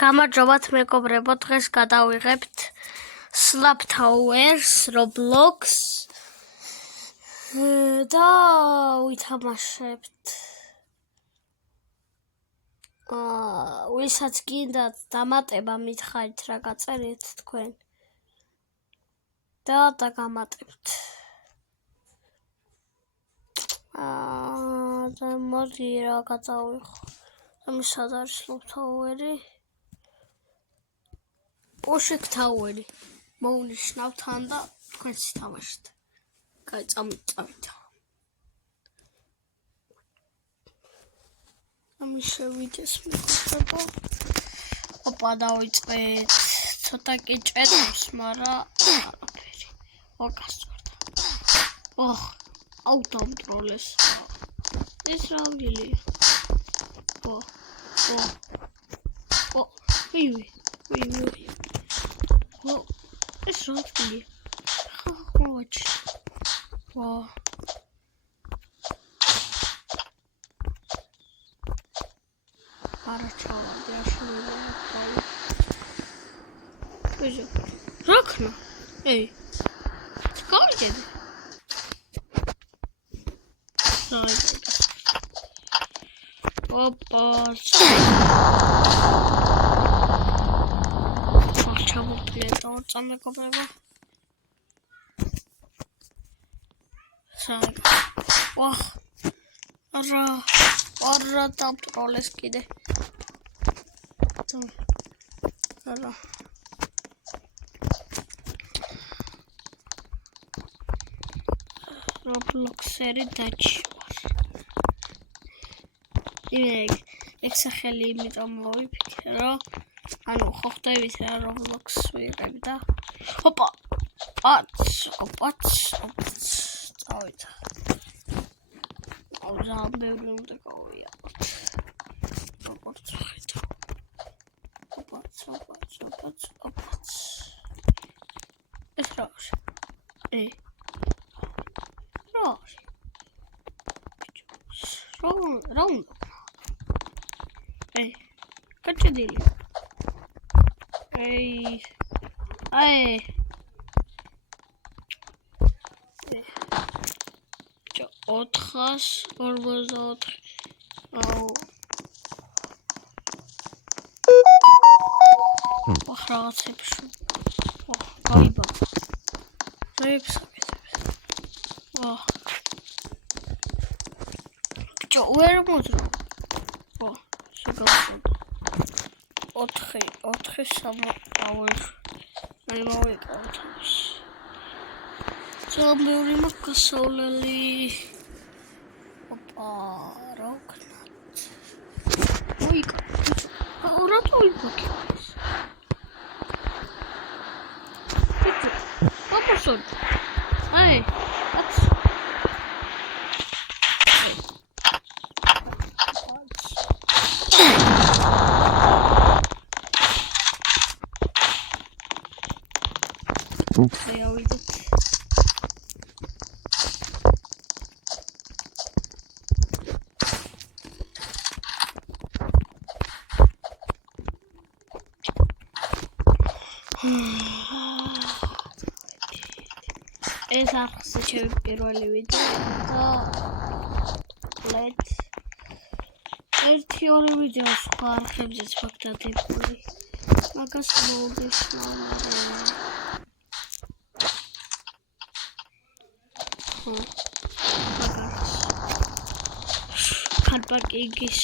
გამარჯობათ მეგობრებო, დღეს გადავიღებთ Slab Towers Roblox და ვითამაშებთ. ვისაც გინდათ დამატება მითხარით რა გაწერეთ თქვენ და დაგამატებთ. და მოდი რა გადავიღო. სად არის Slab Tower-ი? Pushing Tower-ი. მოვნიშნავთ თან და თქვენც თამაშეთ. კაი, წამით. ამის შევიდეს მეგობრებო. ოპა, დავიწყეთ. ცოტა კი ჭედავს, მაგრამ არაფერი. ვაკასწორდა. აუ დამტროლეს. ეს რა გილია? ვი. ეს რა გილია? ხოჩ. არაჩავდი აშულა. ვიჟო. როქნა. ეი. გავიდები. ოპა. ჩამოკლედა წამეკობრება. არა დამტროლეს კიდე. არა. Roblox-ერი დაჩვარ. ეგ სახელი იმიტომ მოვიფიქრე, რომ ანუ ხო ხდებით რა Roblox ვიღებ და ოპა. წავით. ძალიან ბევრი უნდა გავიაროთ. როგორც ხედავ. ოპა. ეს რა არის? რა უნდა? გაჭედილი. აი. 444. აუ. რაღაცებს. გაიბა. ვერ მოძრო. შეგავშოთ. 4 სამავალ. მე მოვიყავთ. ძალიან ბევრი მაქვს გასავლელი. ოპა, რა ვქნათ. რატო ვიფიქრე? ოპოსოდ. აი, ეს ახსი ჩემი პირველი ვიდეო და ერთი-ორი ვიდეო სხვა არხებზეც მაქვს დადებული. მაგას მოვდისნავ. კარპაკიგის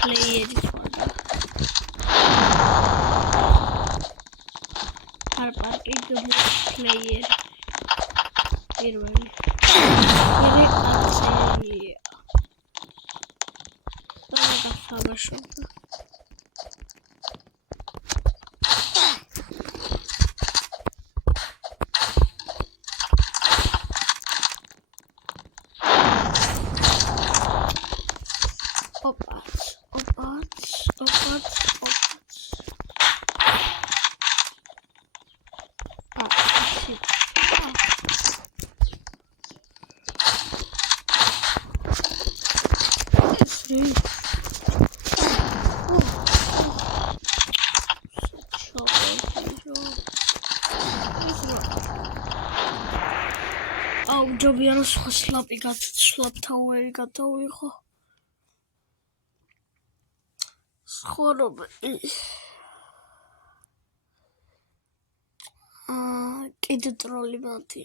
პლეიერი ხოდა. კარპაკიგის პლეიერი. პირველი. Хорошо. Опа. გამარჯობია რომ სხვა სლაპთავერი გადავიღო. სხვა რომ კიდე ტროლი მათი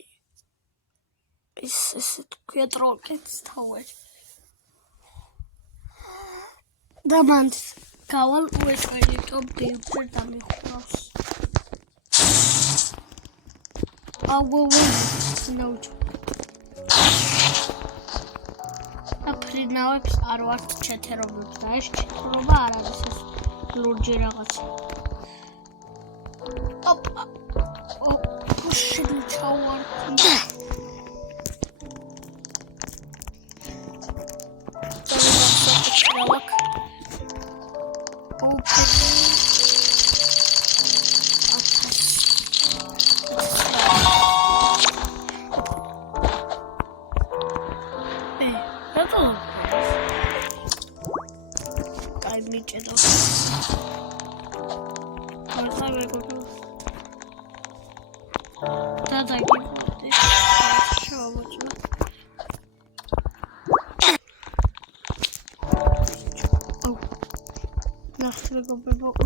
ესე თქვია ტროლკეტს თავი და მან გავალ უეჭველი ტო ბიუჯეტ დამიხურავს ნაუჯ აფრინავებს არ ვართ ჩეთერობებს და ეს ჩეთერობა არ არის ეს ლურჯი რაღაცა ოპა შევარ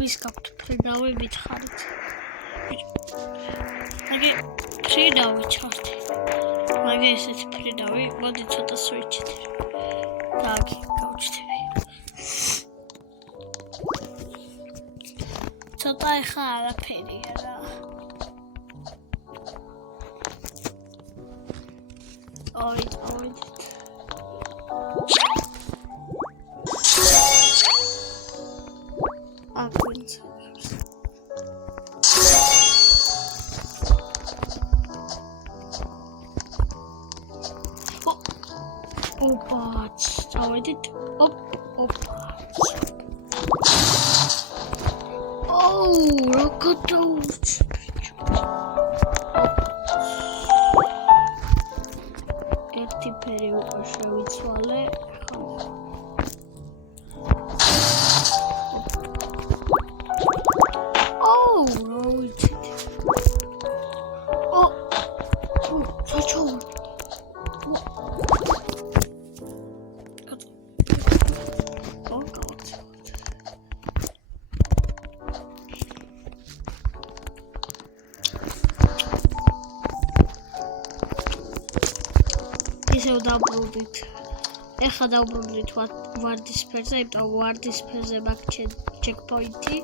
ვის გაქვთ ფრიდავი მითხარით. მაგე ფრიდავი ჩართი. მაგე ესეთი ფრიდავი, მოდი ცოტა სვიჩით. დაგი გავჩნდები. ცოტა ეხა არაფერია რა. ორი. ერთი ფერი უკვე შევიცვალე. დავბრუნდით. ეხლა დავბრუნდით ვარდისფერზე, იმიტომ ვარდისფერზე მაქვს ჩეკპოინტი.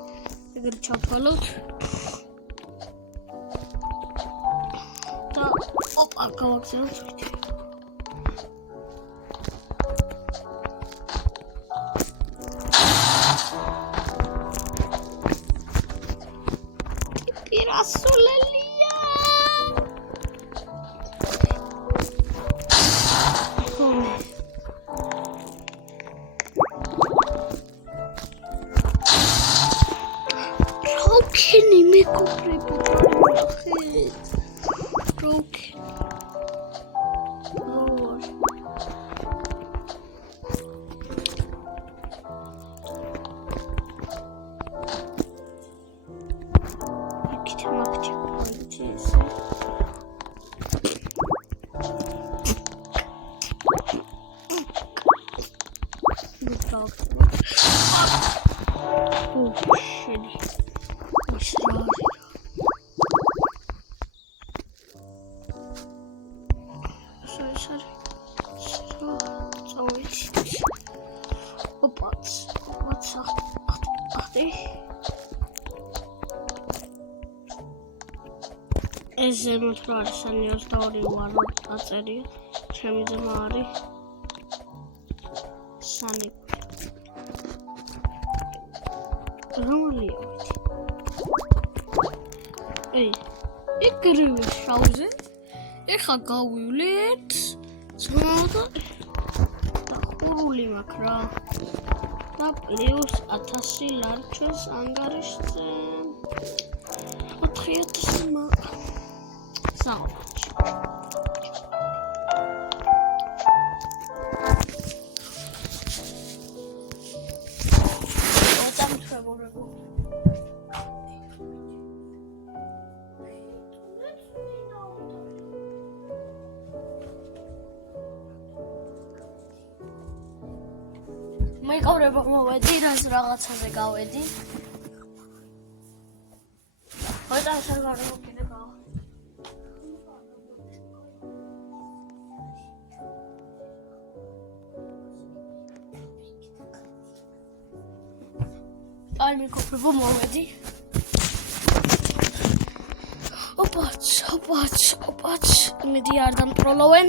ეგრე ჩავთვალოთ. და ოპა, გავაგზავნოთ. პირასულელია. ეს ზემოთ რა არის? 22 ვარ აწერია. ჩემი ძმა არის. სანი. რომელია? ეგრევე შავზე. ეხა გავივლეთ. ზღოდა და ხურული მაქვს რა. და პლუს 1000 ლარჩოს ანგარიშზე. 4000 მაქვს. მეკავრება მოვედი, რაღაცაზე გავედი. Heute ist er gerade okay, egal. Eine Gruppe vom Already. Opats. Mit die Ardan Prolowen.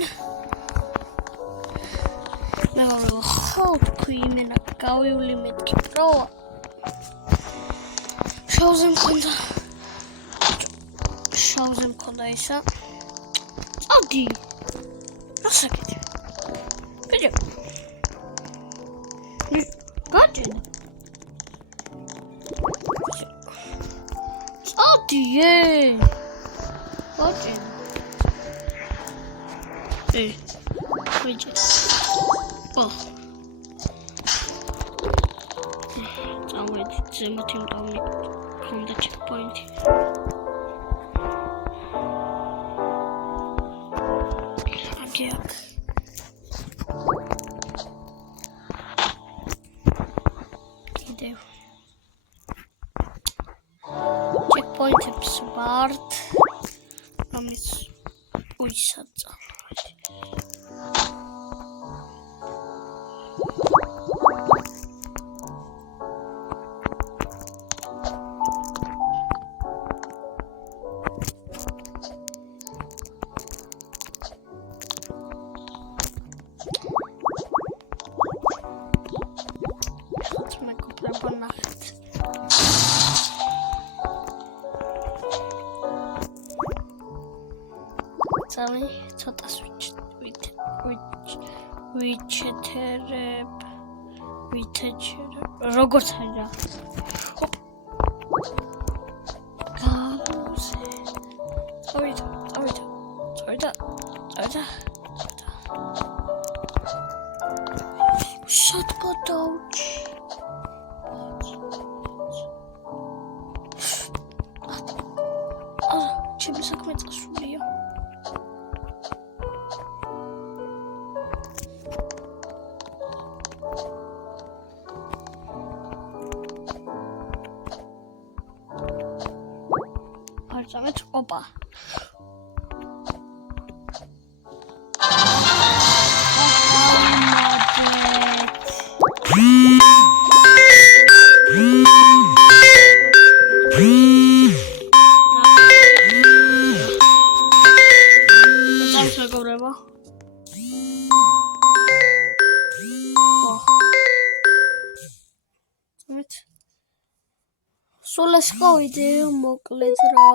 Me will hout queen in a gawi limit pro. Shows him konda ისა. Adi. Asakit. Video. Got it. Adi. Got it. Hey. Video. Oh. Zimmer team down from the checkpoint. Checkpoint smart. Amit uysatsa. Sorry, ცოტა ვიჩეთერებ როგორც არა გავუზე წავიდა შატკოდაუჩი არა ჩემი საქმე წასულია Damit Opa. Solo scoide mokled ra